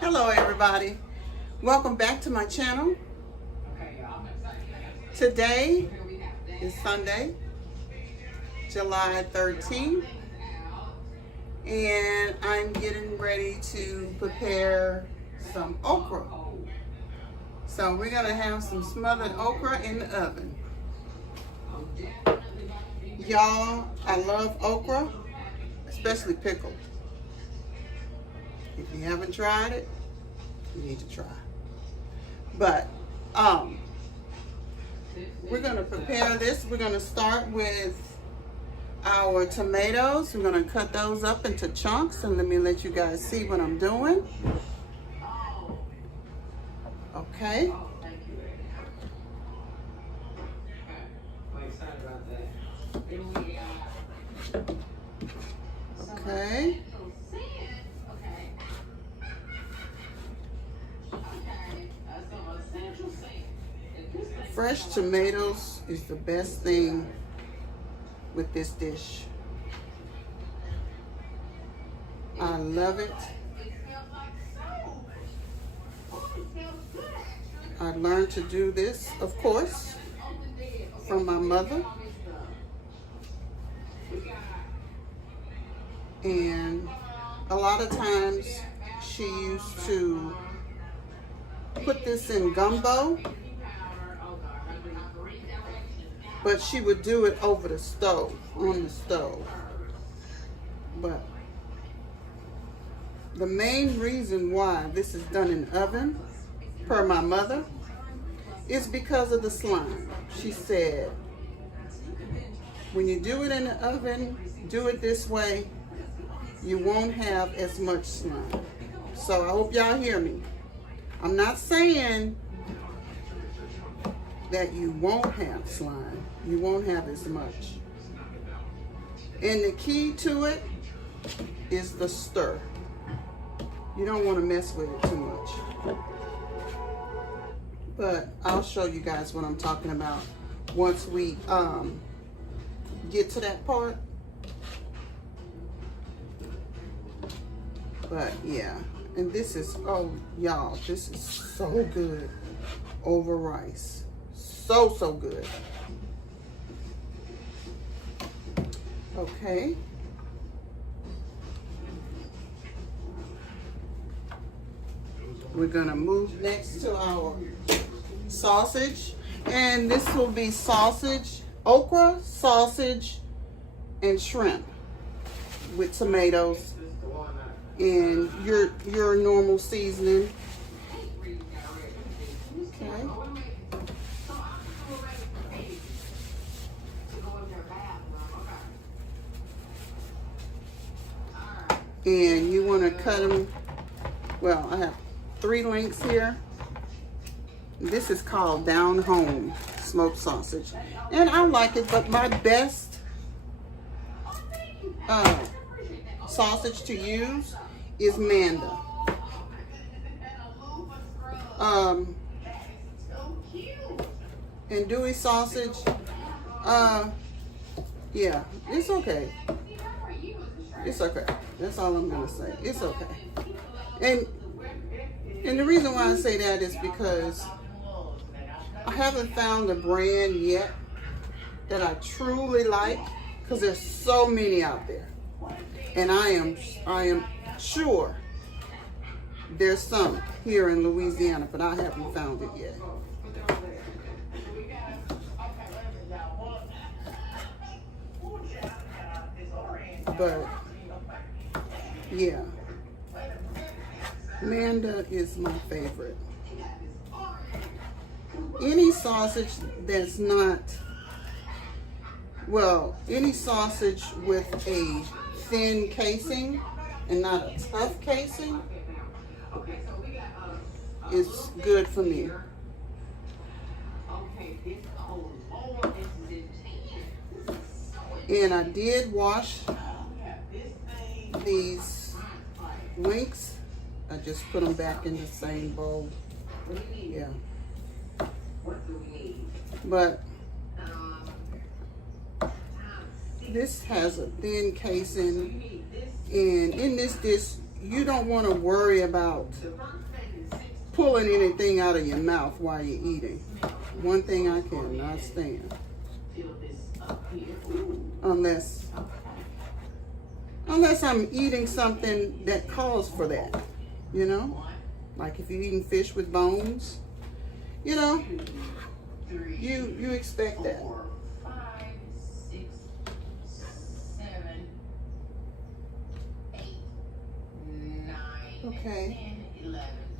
Hello everybody, welcome back to my channel. Today is Sunday, July 13th, and I'm getting ready to prepare some okra. So we're gonna have some smothered okra in the oven. Y'all, I love okra, especially pickled. If you haven't tried it, you need to try. But we're gonna prepare this. We're gonna start with our tomatoes. We're gonna cut those up into chunks, and let me let you guys see what I'm doing. Okay. Okay. Fresh tomatoes is the best thing with this dish. I love it. I learned to do this, of course, from my mother. And a lot of times she used to put this in gumbo, but she would do it over the stove, on the stove. But the main reason why this is done in the oven, per my mother, is because of the slime. She said, when you do it in the oven, do it this way, you won't have as much slime. So I hope y'all hear me. I'm not saying that you won't have slime. You won't have as much. And the key to it is the stir. You don't want to mess with it too much. But I'll show you guys what I'm talking about once we get to that part. But yeah, and this is, oh y'all, this is so good over rice. So good. Okay. We're gonna move next to our sausage, and this will be sausage, okra, sausage, and shrimp with tomatoes and your normal seasoning. Okay. And you want to cut them, well, I have 3 lengths here. This is called down home smoked sausage, and I like it, but my best sausage to use is Manda. And Dewey sausage, yeah, it's okay. It's okay. That's all I'm gonna say. It's okay. And the reason why I say that is because I haven't found a brand yet that I truly like, because there's so many out there. And I am sure there's some here in Louisiana, but I haven't found it yet. But yeah, Manda is my favorite. Any sausage that's not, well, any sausage with a thin casing and not a tough casing is good for me. And I did wash these links. I just put them back in the same bowl. Yeah. But this has a thin casing, and in this dish, you don't want to worry about pulling anything out of your mouth while you're eating. One thing I cannot stand, unless I'm eating something that calls for that, you know, like if you're eating fish with bones, you know, you expect that. Okay,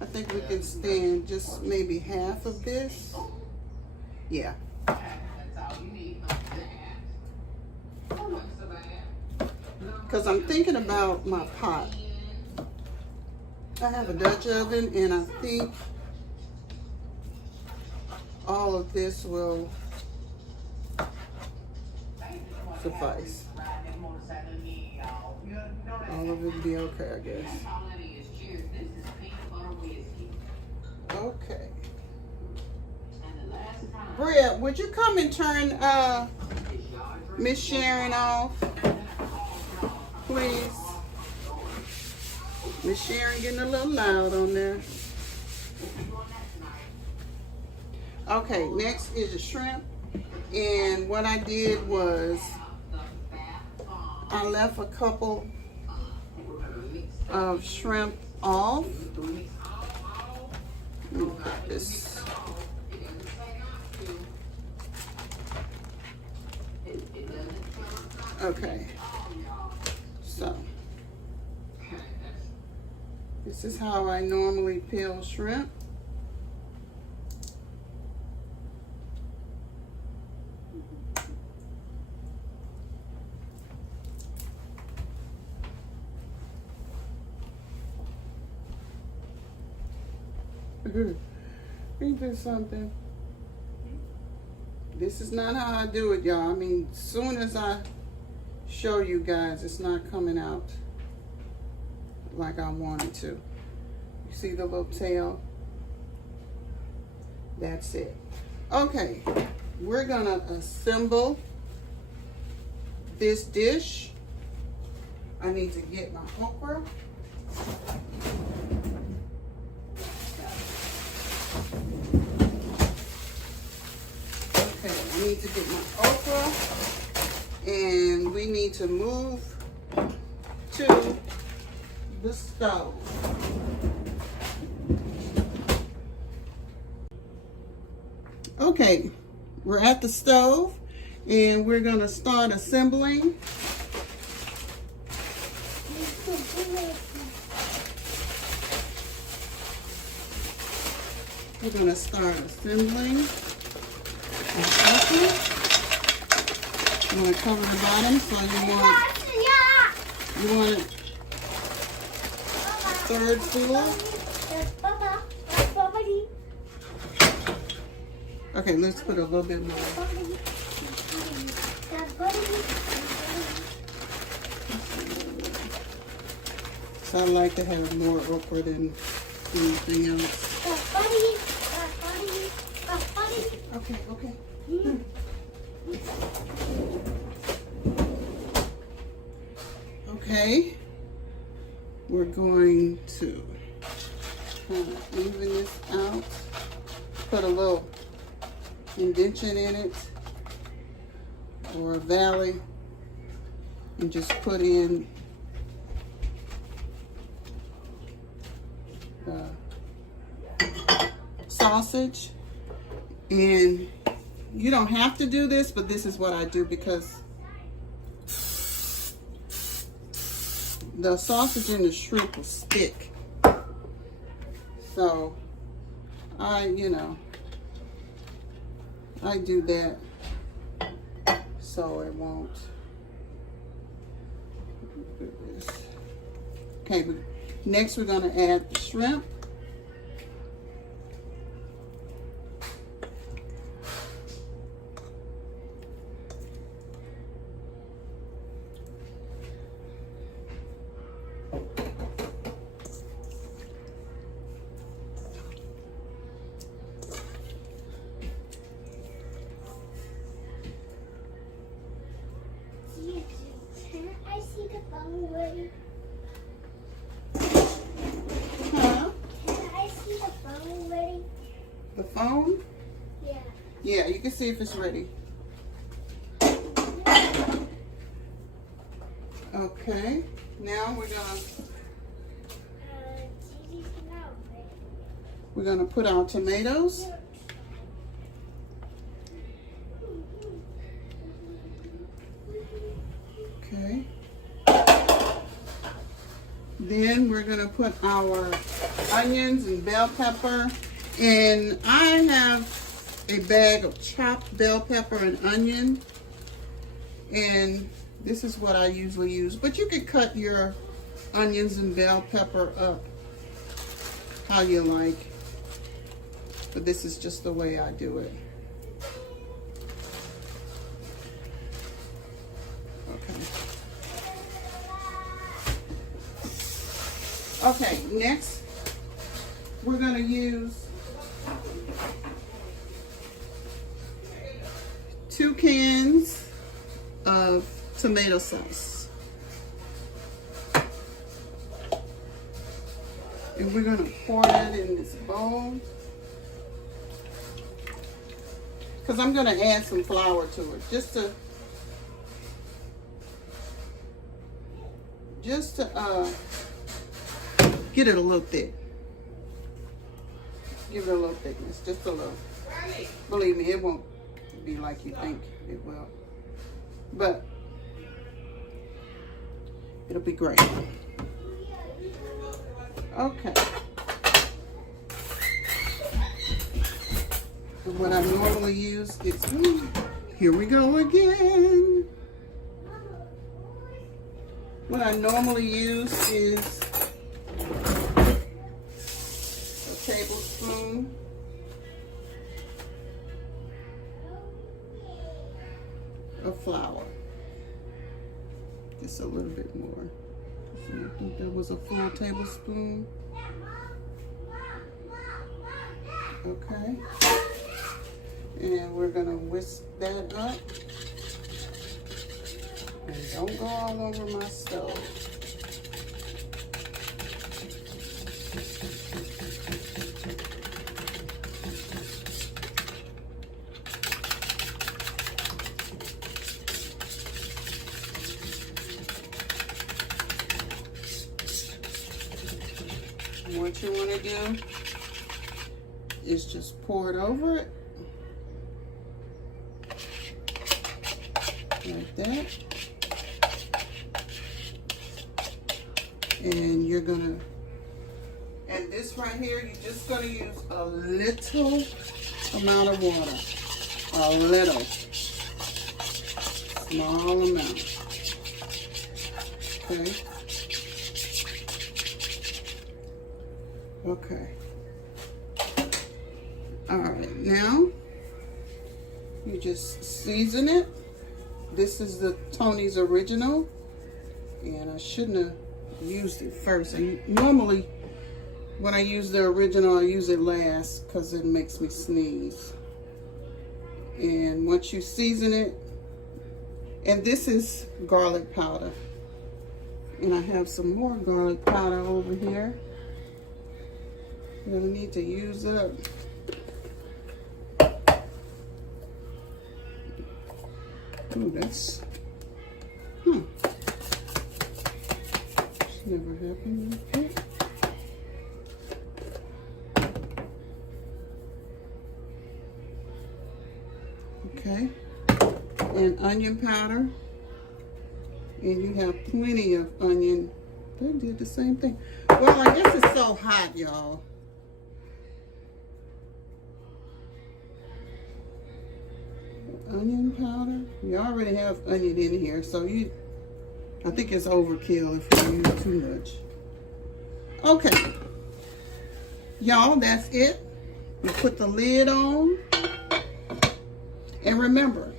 I think we can stand just maybe half of this. Yeah. Because I'm thinking about my pot. I have a Dutch oven, and I think all of this will suffice. All of it will be okay, I guess. Okay. Bria, would you come and turn Miss Sharon off, please? Miss Sharon getting a little loud on there. Okay, next is the shrimp. And what I did was I left a couple of shrimp off. Let me put this. Okay, so this is how I normally peel shrimp. Ain't this something? This is not how I do it, y'all. I mean, as soon as I show you guys, it's not coming out like I want it to. You see the little tail? That's it. Okay, we're gonna assemble this dish. I need to get my okra. Okay, I need to get my okra, and we need to move to the stove. Okay, we're at the stove, and we're gonna start assembling. We're gonna start assembling. You want to cover the bottom, so you want it third full. Okay, let's put a little bit more. So I like to have more okra than anything else. Okay, okay. Okay, we're going to kind of even this out, put a little indentation in it or a valley, and just put in the sausage. And you don't have to do this, but this is what I do because the sausage and the shrimp will stick. So I do that so it won't. Okay, next we're going to add the shrimp. The phone? Yeah. Yeah, you can see if it's ready. Okay, now we're gonna put our tomatoes. Okay. Then we're gonna put our onions and bell pepper. And I have a bag of chopped bell pepper and onion. And this is what I usually use. But you can cut your onions and bell pepper up how you like. But this is just the way I do it. Okay, next we're going to use 2 cans of tomato sauce. And we're going to pour that in this bowl. Because I'm going to add some flour to it just to get it a little thick. Give it a little thickness, just a little. Believe me, it won't be like you think it will. But it'll be great. Okay. And what I normally use is, here we go again. What I normally use is a tablespoon of flour. Just a little bit more. I think that was a full tablespoon. Okay. And we're gonna whisk that up. And don't go all over my stove. And what you want to do is just pour it over it. Like that. And you're gonna, and this right here, you're just gonna use a little amount of water. A little. Small amount. Okay. Okay. All right, now you just season it. This is the Tony's Original, and I shouldn't have used it first. And normally when I use the original, I use it last because it makes me sneeze. And once you season it, and this is garlic powder, and I have some more garlic powder over here. You're gonna need to use up. Oh, that's, never happened before. Okay, and onion powder, and you have plenty of onion. They did the same thing. Well, I guess it's so hot, y'all. Onion powder. You already have onion in here, so I think it's overkill if you use too much. Okay, y'all, that's it. You put the lid on, and remember,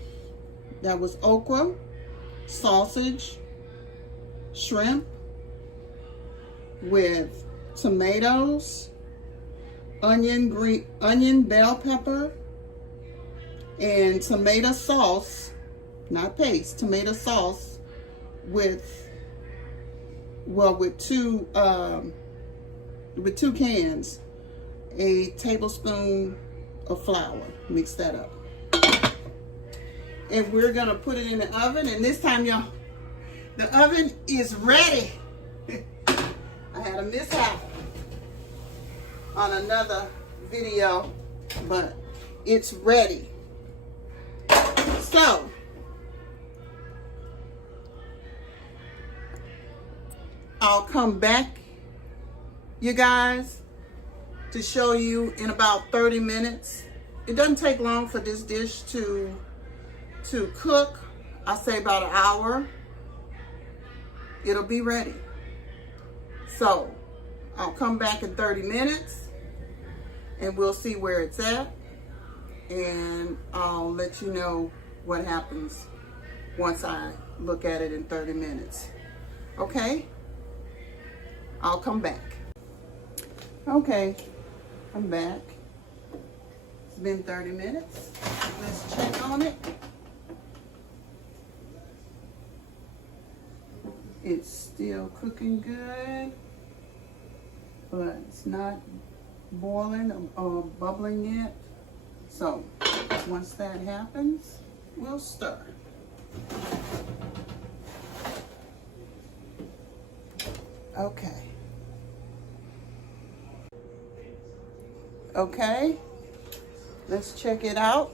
that was okra, sausage, shrimp with tomatoes, onion, bell pepper, and tomato sauce, not paste, tomato sauce with two cans, a tablespoon of flour. Mix that up. And we're gonna put it in the oven, and this time, y'all, the oven is ready. I had a mishap on another video, but it's ready. So, I'll come back, you guys, to show you in about 30 minutes. It doesn't take long for this dish to cook. I say about an hour. It'll be ready. So I'll come back in 30 minutes and we'll see where it's at. And I'll let you know what happens once I look at it in 30 minutes. Okay? I'll come back. Okay, I'm back. It's been 30 minutes. Let's check on it. It's still cooking good, but it's not boiling or bubbling yet. So once that happens, we'll stir. Okay. Okay, let's check it out.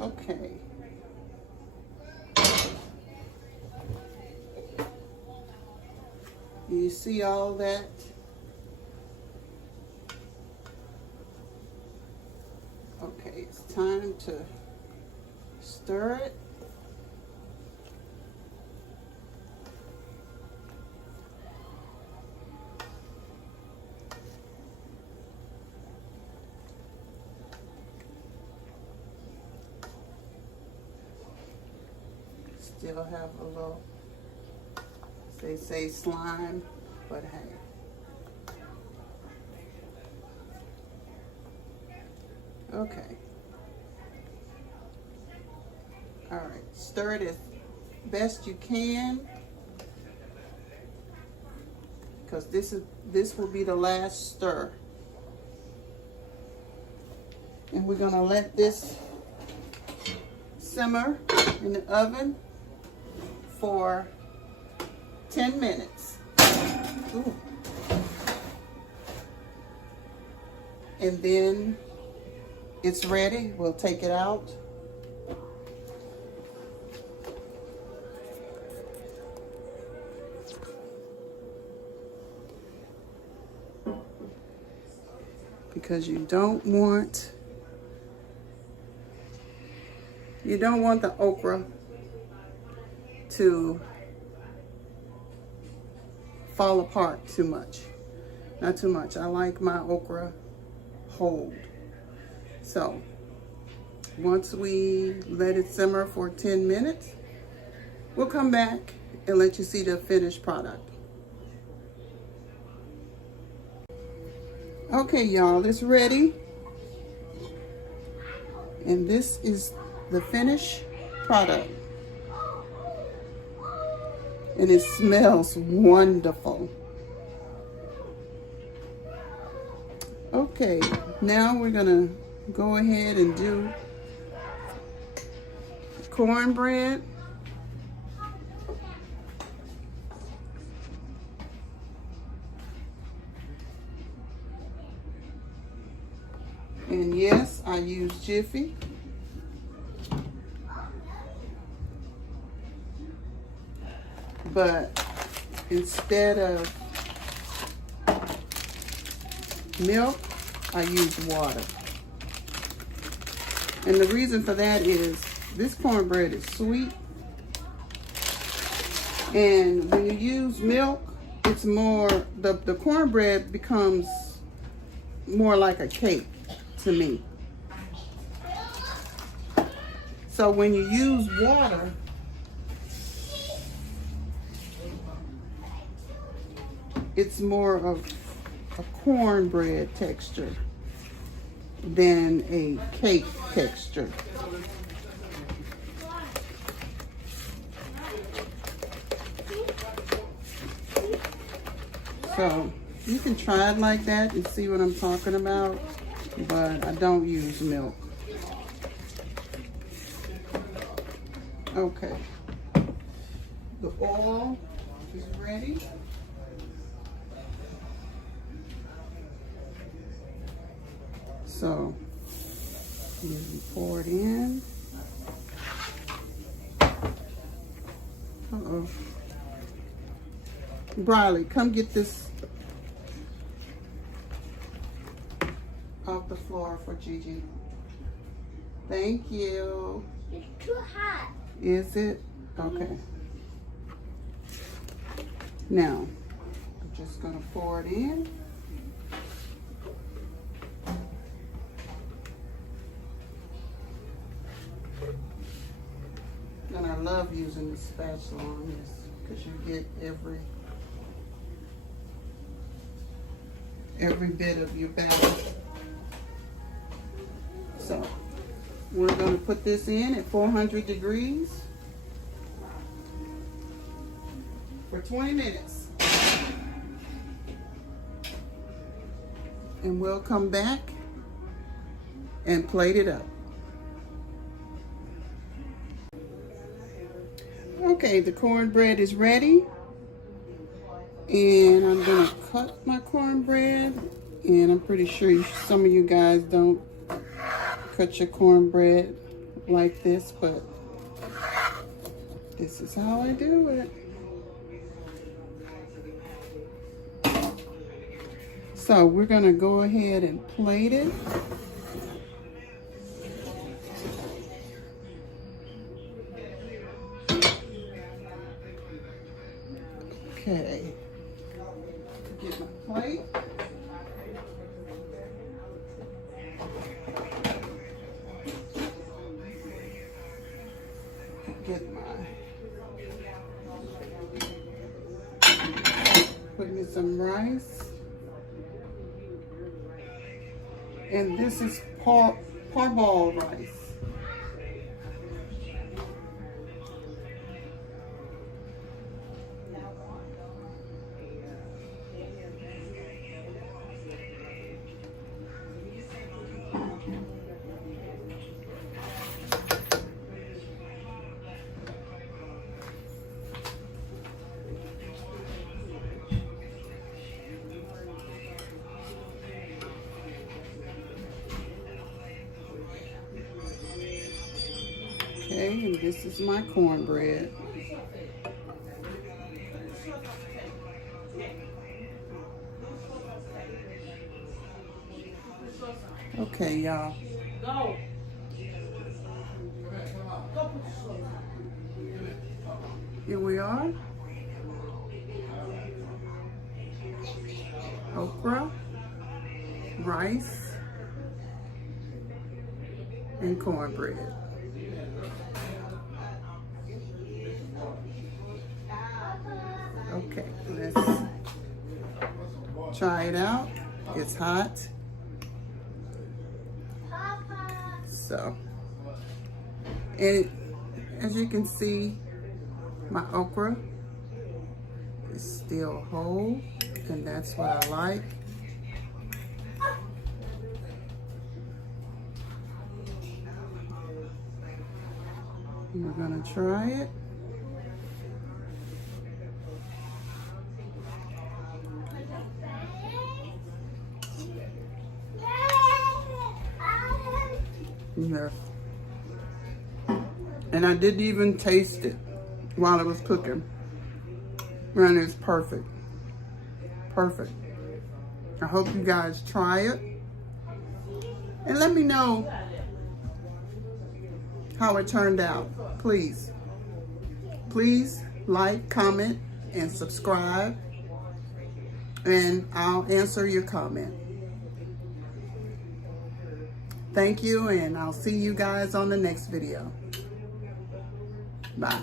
Okay. You see all that? Okay, it's time to stir it. Still have a little, they say slime, but hey. Okay. All right, stir it as best you can, because this will be the last stir. And we're gonna let this simmer in the oven for 10 minutes. Ooh. And then it's ready. We'll take it out. Because you don't want the okra to fall apart too much. Not too much. I like my okra whole. So once we let it simmer for 10 minutes, we'll come back and let you see the finished product. Okay, y'all, it's ready. And this is the finished product. And it smells wonderful. Okay, now we're gonna go ahead and do cornbread. And yes, I use Jiffy. But instead of milk, I use water. And the reason for that is this cornbread is sweet. And when you use milk, it's more, the cornbread becomes more like a cake to me. So when you use water, it's more of a cornbread texture than a cake texture. So you can try it like that and see what I'm talking about, but I don't use milk. Okay, the oil is ready. So you pour it in. Uh-oh. Briley, come get this off the floor for Gigi. Thank you. It's too hot. Is it? Okay. Now, I'm just gonna pour it in. And I love using the spatula on this because you get every bit of your batter. So we're going to put this in at 400 degrees for 20 minutes. And we'll come back and plate it up. Okay, the cornbread is ready. And I'm going to cut my cornbread. And I'm pretty sure some of you guys don't cut your cornbread like this, but this is how I do it. So we're going to go ahead and plate it. Okay, get my plate. Get my, put me some rice. And this is parboiled rice. Okay, and this is my cornbread. Okay, y'all. Go. Here we are. Okra, rice, and cornbread. Okay, let's try it out. It's hot. So, and as you can see, my okra is still whole, and that's what I like. We're gonna try it. Yeah. And I didn't even taste it while it was cooking. And it's perfect. Perfect. I hope you guys try it. And let me know how it turned out. Please. Please like, comment, and subscribe. And I'll answer your comment. Thank you, and I'll see you guys on the next video. Bye.